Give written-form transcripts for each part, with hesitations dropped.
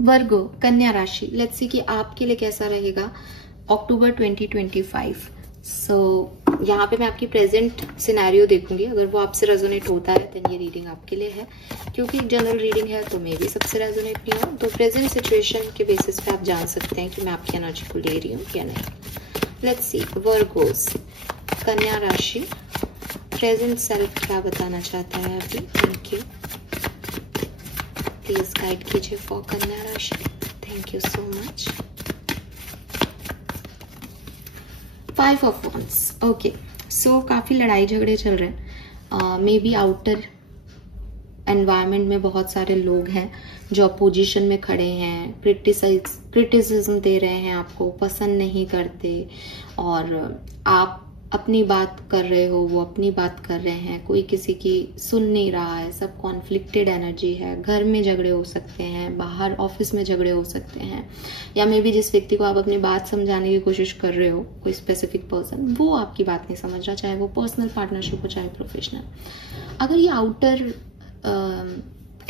वर्गो, कन्या राशि, let's see कि आपके लिए कैसा रहेगा अक्टूबर 2025। यहाँ पे मैं आपकी प्रेजेंट सिनेरियो देखूंगी, अगर वो आपसे रेजोनेट होता है देन ये रीडिंग आपके लिए है, क्योंकि जनरल रीडिंग है तो मे भी सबसे रेजोनेट नहीं हो, तो प्रेजेंट सिचुएशन के बेसिस पे आप जान सकते हैं कि मैं आपकी एनर्जी को ले रही हूँ या नहीं। लेट्स सी वर्गोस, कन्या राशि, प्रेजेंट सेल्फ क्या बताना चाहता है अभी। थैंक यू, प्लीज गाइड कीजिए फॉर कन्या राशि। Thank you so much. 5 of wands, okay. So काफी लड़ाई झगड़े चल रहे हैं, मे बी आउटर एनवायरमेंट में बहुत सारे लोग हैं जो अपोजिशन में खड़े हैं, क्रिटिसिज्म दे रहे हैं, आपको पसंद नहीं करते, और आप अपनी बात कर रहे हो, वो अपनी बात कर रहे हैं, कोई किसी की सुन नहीं रहा है, सब कॉन्फ्लिक्टेड एनर्जी है। घर में झगड़े हो सकते हैं, बाहर ऑफिस में झगड़े हो सकते हैं, या मे बी जिस व्यक्ति को आप अपनी बात समझाने की कोशिश कर रहे हो, कोई स्पेसिफिक पर्सन, वो आपकी बात नहीं समझ रहा, चाहे वो पर्सनल पार्टनरशिप हो चाहे प्रोफेशनल। अगर ये आउटर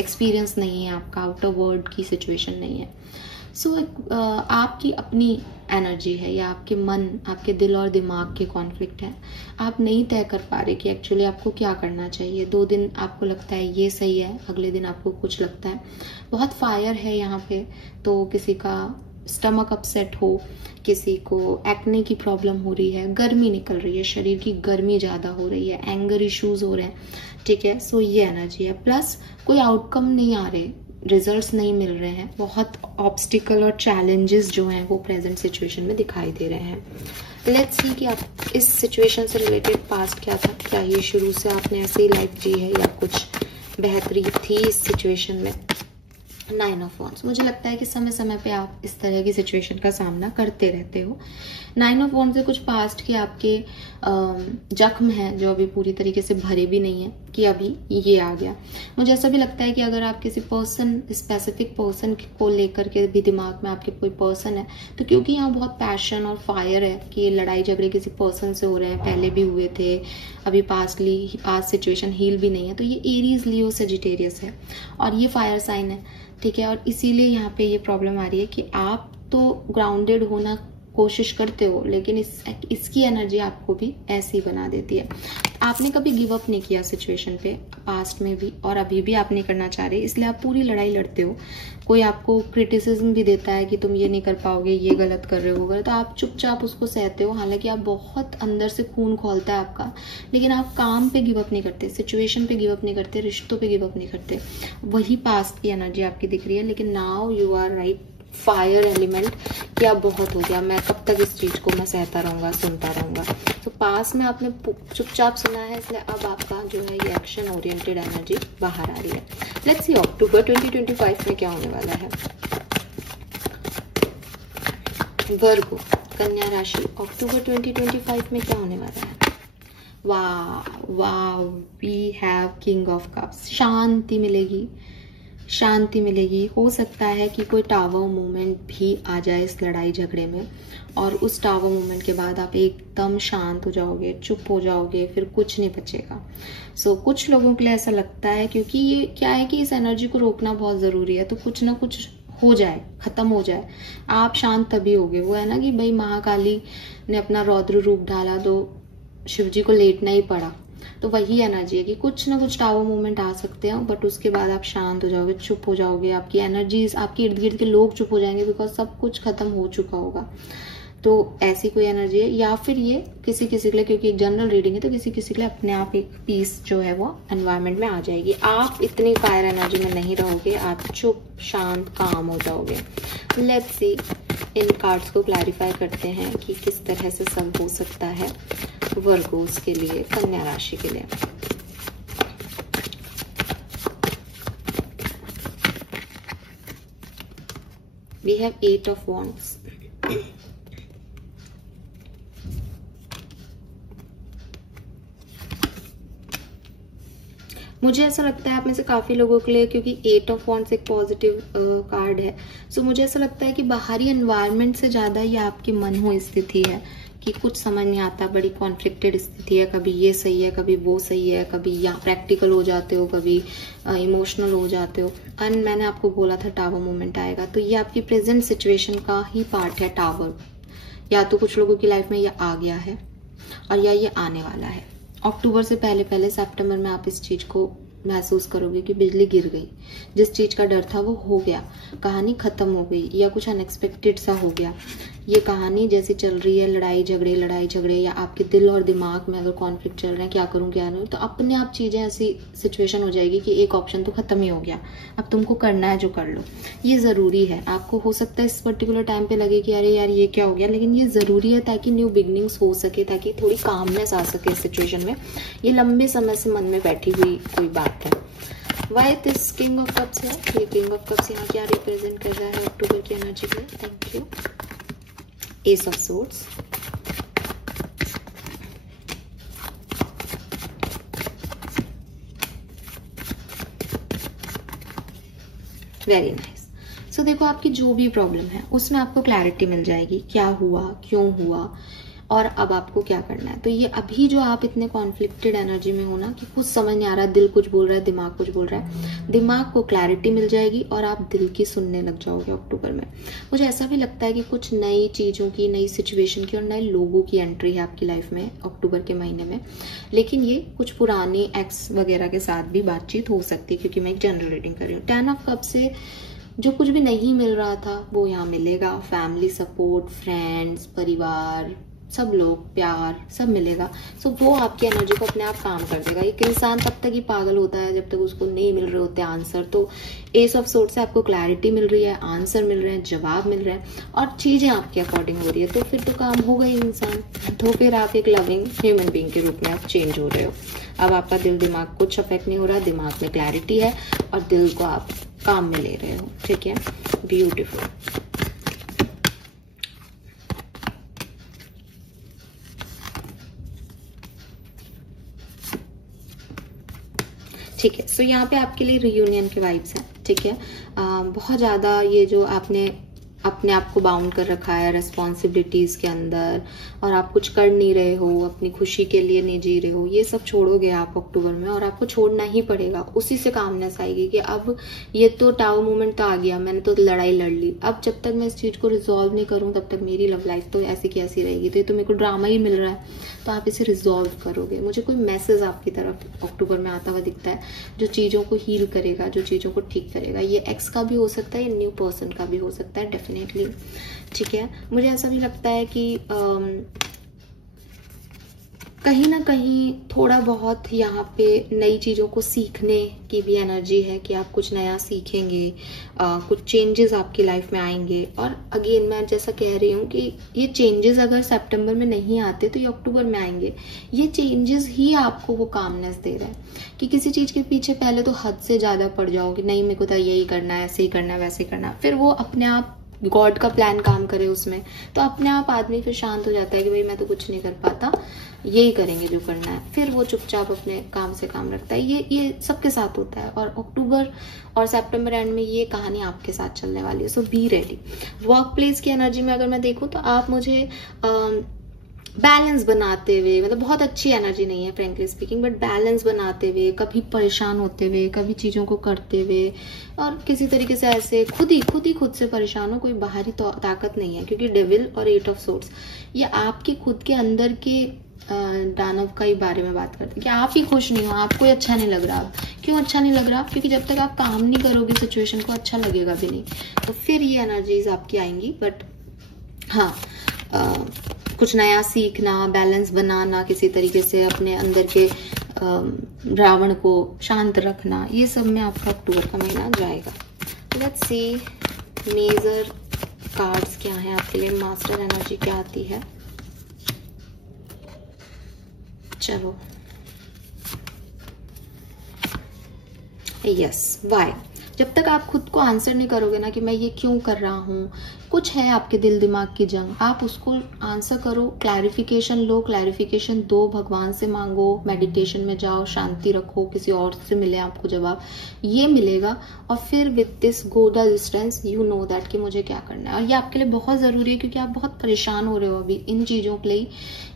एक्सपीरियंस नहीं है आपका, आउटर वर्ल्ड की सिचुएशन नहीं है, सो आपकी अपनी एनर्जी है या आपके मन, आपके दिल और दिमाग के कॉन्फ्लिक्ट है। आप नहीं तय कर पा रहे कि एक्चुअली आपको क्या करना चाहिए। 2 दिन आपको लगता है ये सही है, अगले दिन आपको कुछ लगता है। बहुत फायर है यहाँ पे, तो किसी का स्टमक अपसेट हो, किसी को एक्ने की प्रॉब्लम हो रही है, गर्मी निकल रही है, शरीर की गर्मी ज्यादा हो रही है, एंगर इश्यूज हो रहे हैं, ठीक है। सो ये एनर्जी है, प्लस कोई आउटकम नहीं आ रहे, रिजल्ट्स नहीं मिल रहे हैं, बहुत ऑब्स्टिकल और चैलेंजेस जो हैं वो प्रेजेंट सिचुएशन में दिखाई दे रहे हैं। लेट्स सी कि आप इस सिचुएशन से रिलेटेड पास्ट क्या था, क्या ये शुरू से आपने ऐसे ही लाइफ जी है या कुछ बेहतरी थी इस सिचुएशन में। 9 ऑफ wands, मुझे लगता है कि समय समय पे आप इस तरह की सिचुएशन का सामना करते रहते हो। 9 ऑफ wands से कुछ पास्ट के आपके जख्म हैं जो अभी पूरी तरीके से भरे भी नहीं है कि अभी ये आ गया। मुझे ऐसा भी लगता है कि अगर आप किसी पर्सन, स्पेसिफिक पर्सन को लेकर के भी दिमाग में आपके कोई पर्सन है, तो क्योंकि यहाँ बहुत पैशन और फायर है कि ये लड़ाई झगड़े किसी पर्सन से हो रहे हैं, पहले भी हुए थे, अभी पास्ट सिचुएशन हील भी नहीं है, तो ये एरीज, लियो, सेजिटेरियस है और ये फायर साइन है, ठीक है। और इसीलिए यहाँ पे ये प्रॉब्लम आ रही है कि आप तो ग्राउंडेड होना कोशिश करते हो, लेकिन इसकी एनर्जी आपको भी ऐसी बना देती है। आपने कभी गिव अप नहीं किया सिचुएशन पे, पास्ट में भी और अभी भी आप नहीं करना चाह रहे, इसलिए आप पूरी लड़ाई लड़ते हो। कोई आपको क्रिटिसिज्म भी देता है कि तुम ये नहीं कर पाओगे, ये गलत कर रहे हो, तो आप चुपचाप उसको सहते हो। हालांकि आप बहुत अंदर से खून खोलता है आपका, लेकिन आप काम पे गिव अप नहीं करते, सिचुएशन पे गिव अप नहीं करते, रिश्तों पे गिव अप नहीं करते। वही पास्ट की एनर्जी आपकी दिख रही है, लेकिन now you are right fire element कि अब बहुत हो गया, मैं कब तक इस चीज को मैं सहता रहूंगा, सुनता रहूंगा। तो पास में आपने चुपचाप सुना है, इसलिए अब आपका जो है ये एक्शन ओरिएंटेड एनर्जी बाहर आ रही है। लेट्स सी अक्टूबर 2025 में क्या होने वाला है। वर्गो, कन्या राशि, अक्टूबर 2025 में क्या होने वाला है। वाह, we have king of cups. शांति मिलेगी, शांति मिलेगी। हो सकता है कि कोई टावर मूवमेंट भी आ जाए इस लड़ाई झगड़े में, और उस टावर मूवमेंट के बाद आप एकदम शांत हो जाओगे, चुप हो जाओगे, फिर कुछ नहीं बचेगा। सो कुछ लोगों के लिए ऐसा लगता है, क्योंकि ये क्या है कि इस एनर्जी को रोकना बहुत जरूरी है, तो कुछ ना कुछ हो जाए, खत्म हो जाए। आप शांत तभी होगे। वो है ना कि भाई महाकाली ने अपना रौद्र रूप डाला तो शिवजी को लेटना ही पड़ा, तो वही एनर्जी है कि कुछ ना कुछ टावर मूवमेंट आ सकते हैं, बट उसके बाद आप शांत हो जाओगे, चुप हो जाओगे, आपकी एनर्जीज, आपके इर्द गिर्द के लोग चुप हो जाएंगे, बिकॉज सब कुछ खत्म हो चुका होगा। तो ऐसी कोई एनर्जी है, या फिर ये किसी के लिए, क्योंकि एक जनरल रीडिंग है, तो किसी के लिए अपने आप एक पीस जो है वो एनवायरमेंट में आ जाएगी। आप इतनी फायर एनर्जी में नहीं रहोगे, आप चुप, शांत, काम हो जाओगे। लेट्स सी, इन कार्ड्स को क्लैरिफाई करते हैं कि किस तरह से सब हो सकता है वर्गोस के लिए, कन्या राशि के लिए। We have 8 of wands. मुझे ऐसा लगता है आप में से काफी लोगों के लिए, क्योंकि 8 ऑफ wands एक पॉजिटिव कार्ड है, सो मुझे ऐसा लगता है कि बाहरी एनवायरनमेंट से ज्यादा ये आपकी मन हो स्थिति है कि कुछ समझ नहीं आता, बड़ी कॉन्फ्लिक्टेड स्थिति है, कभी ये सही है, कभी वो सही है, कभी यहाँ प्रैक्टिकल हो जाते हो, कभी इमोशनल हो जाते हो। एंड मैंने आपको बोला था टावर मोमेंट आएगा, तो ये आपकी प्रेजेंट सिचुएशन का ही पार्ट है टावर। या तो कुछ लोगों की लाइफ में ये आ गया है और या ये आने वाला है। अक्टूबर से पहले पहले सितंबर में आप इस चीज को महसूस करोगे कि बिजली गिर गई, जिस चीज का डर था वो हो गया, कहानी खत्म हो गई, या कुछ अनएक्सपेक्टेड सा हो गया। ये कहानी जैसी चल रही है, लड़ाई झगड़े, या आपके दिल और दिमाग में अगर कॉन्फ्लिक्ट चल रहे हैं क्या करूं क्या नहीं, तो अपने आप चीजें ऐसी सिचुएशन हो जाएगी कि एक ऑप्शन तो खत्म ही हो गया, अब तुमको करना है जो कर लो। ये जरूरी है। आपको हो सकता है इस पर्टिकुलर टाइम पे लगे कि अरे यार ये क्या हो गया, लेकिन ये जरूरी है ताकि न्यू बिगनिंग्स हो सके, ताकि थोड़ी कामनेस आ सके इस सिचुएशन में। ये लंबे समय से मन में बैठी हुई कोई बात है। Why this king of cups है? ये किंग ऑफ कप्स यहाँ क्या रिप्रेजेंट कर रहा है अक्टूबर की एनर्जी में? Thank you. Ace of swords, very nice. So देखो, आपकी जो भी प्रॉब्लम है उसमें आपको क्लैरिटी मिल जाएगी, क्या हुआ, क्यों हुआ, और अब आपको क्या करना है। तो ये अभी जो आप इतने कॉन्फ्लिक्टेड एनर्जी में हो ना कि कुछ समझ नहीं आ रहा, दिल कुछ बोल रहा है, दिमाग कुछ बोल रहा है, दिमाग को क्लैरिटी मिल जाएगी और आप दिल की सुनने लग जाओगे अक्टूबर में। मुझे ऐसा भी लगता है कि कुछ नई चीजों की, नई सिचुएशन की और नए लोगों की एंट्री है आपकी लाइफ में अक्टूबर के महीने में। लेकिन ये कुछ पुराने एक्स वगैरह के साथ भी बातचीत हो सकती है, क्योंकि मैं एक जनरल रीडिंग कर रही हूँ। 10 ऑफ कप से जो कुछ भी नहीं मिल रहा था वो यहाँ मिलेगा। फैमिली सपोर्ट, फ्रेंड्स, परिवार, सब लोग, प्यार, सब मिलेगा। सो वो आपकी एनर्जी को अपने आप काम कर देगा। एक इंसान तब तक ही पागल होता है जब तक उसको नहीं मिल रहे होते आंसर। तो एस ऑफ सोर्ड से आपको क्लैरिटी मिल रही है, आंसर मिल रहे हैं, जवाब मिल रहे हैं और चीजें आपके अकॉर्डिंग हो रही है, तो फिर तो काम हो गई इंसान। तो फिर आप एक लविंग ह्यूमन बीइंग के रूप में आप चेंज हो रहे हो। अब आपका दिल दिमाग कुछ अफेक्ट नहीं हो रहा, दिमाग में क्लैरिटी है और दिल को आप काम में ले रहे हो। ठीक है, ब्यूटीफुल। ठीक है, सो यहाँ पे आपके लिए रियूनियन के वाइब्स हैं। ठीक है, बहुत ज्यादा ये जो आपने अपने आप को बाउंड कर रखा है रिस्पॉन्सिबिलिटीज के अंदर और आप कुछ कर नहीं रहे हो, अपनी खुशी के लिए नहीं जी रहे हो, ये सब छोड़ोगे आप अक्टूबर में और आपको छोड़ना ही पड़ेगा। उसी से कामनेस आएगी कि अब ये तो टावर मोमेंट तो आ गया, मैंने तो लड़ाई लड़ ली, अब जब तक मैं इस चीज को रिजॉल्व नहीं करूं तब तक मेरी लव लाइफ तो ऐसी की ऐसी रहेगी। तो ये तो मेरे को ड्रामा ही मिल रहा है, तो आप इसे रिजॉल्व करोगे। मुझे कोई मैसेज आपकी तरफ अक्टूबर में आता हुआ दिखता है जो चीजों को हील करेगा, जो चीजों को ठीक करेगा। ये एक्स का भी हो सकता है, न्यू पर्सन का भी हो सकता है, डेफिनेटली। ठीक है, मुझे ऐसा भी लगता है कि कहीं ना कहीं थोड़ा बहुत यहाँ पे नई चीजों को सीखने की भी एनर्जी है कि आप कुछ नया सीखेंगे, कुछ चेंजेस आपकी लाइफ में आएंगे। और अगेन मैं जैसा कह रही हूँ कि ये चेंजेस अगर सितंबर में नहीं आते तो ये अक्टूबर में आएंगे। ये चेंजेस ही आपको वो कामनेस दे रहा है कि किसी चीज के पीछे पहले तो हद से ज्यादा पड़ जाओगे, नहीं मेरे को तो यही करना है, ऐसे ही करना है, वैसे ही करना है, फिर वो अपने आप गॉड का प्लान काम करे उसमें, तो अपने आप आदमी फिर शांत हो जाता है कि भाई मैं तो कुछ नहीं कर पाता, यही करेंगे जो करना है। फिर वो चुपचाप अपने काम से काम रखता है। ये सबके साथ होता है और अक्टूबर और सितंबर एंड में ये कहानी आपके साथ चलने वाली है। सो बी रेडी। वर्क प्लेस की एनर्जी में अगर मैं देखूँ तो आप मुझे बैलेंस बनाते हुए, मतलब बहुत अच्छी एनर्जी नहीं है फ्रेंकली स्पीकिंग, बट बैलेंस बनाते हुए, कभी परेशान होते हुए, कभी चीजों को करते हुए और किसी तरीके से ऐसे खुद से परेशान हो, कोई बाहरी ताकत नहीं है। क्योंकि डेविल और 8 ऑफ सोर्ड्स ये आपकी खुद के अंदर के दानव का ही बारे में बात करते हैं कि आप ही खुश नहीं हो, आपको ही अच्छा नहीं लग रहा। क्यों अच्छा नहीं लग रहा? क्योंकि जब तक आप काम नहीं करोगे सिचुएशन को, अच्छा लगेगा भी नहीं। तो फिर ये एनर्जीज आपकी आएंगी। बट हाँ, कुछ नया सीखना, बैलेंस बनाना, किसी तरीके से अपने अंदर के रावण को शांत रखना, ये सब में आपका अक्टूबर का महीना जाएगा। लेट्स सी मेजर कार्ड्स क्या है आपके लिए, मास्टर एनर्जी क्या आती है। चलो, यस, वाई। जब तक आप खुद को आंसर नहीं करोगे ना कि मैं ये क्यों कर रहा हूँ, कुछ है आपके दिल दिमाग की जंग, आप उसको आंसर करो, क्लैरिफिकेशन लो, क्लैरिफिकेशन दो, भगवान से मांगो, मेडिटेशन में जाओ, शांति रखो, किसी और से मिले आपको जवाब, ये मिलेगा। और फिर with this go the distance, you know that कि मुझे क्या करना है। और ये आपके लिए बहुत ज़रूरी है, क्योंकि आप बहुत परेशान हो रहे हो अभी इन चीज़ों के लिए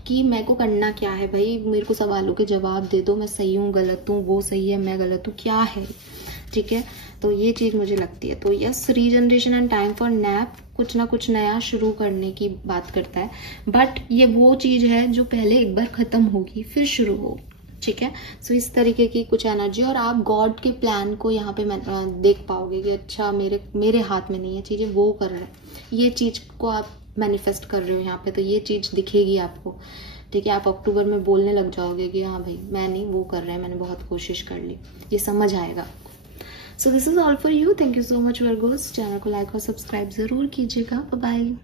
कि मेरे को करना क्या है भाई, मेरे को सवालों के जवाब दे दो, मैं सही हूँ गलत हूँ, वो सही है मैं गलत हूँ, क्या है, ठीक है। तो ये चीज़ मुझे लगती है। तो yes, regeneration and time for nap कुछ ना कुछ नया शुरू करने की बात करता है, बट ये वो चीज़ है जो पहले एक बार ख़त्म होगी फिर शुरू होगी, ठीक है। सो इस तरीके की कुछ एनर्जी, और आप गॉड के प्लान को यहाँ पे देख पाओगे कि अच्छा मेरे हाथ में नहीं है चीज़ें, वो कर रहे हैं, ये चीज़ को आप मैनिफेस्ट कर रहे हो यहाँ पे, तो ये चीज़ दिखेगी आपको, ठीक है। आप अक्टूबर में बोलने लग जाओगे कि हाँ भाई मैं नहीं, वो कर रहे हैं, मैंने बहुत कोशिश कर ली, ये समझ आएगा। So this is all for you. Thank you so much वर्गोस। चैनल को लाइक और सब्सक्राइब जरूर कीजिएगा। Bye bye.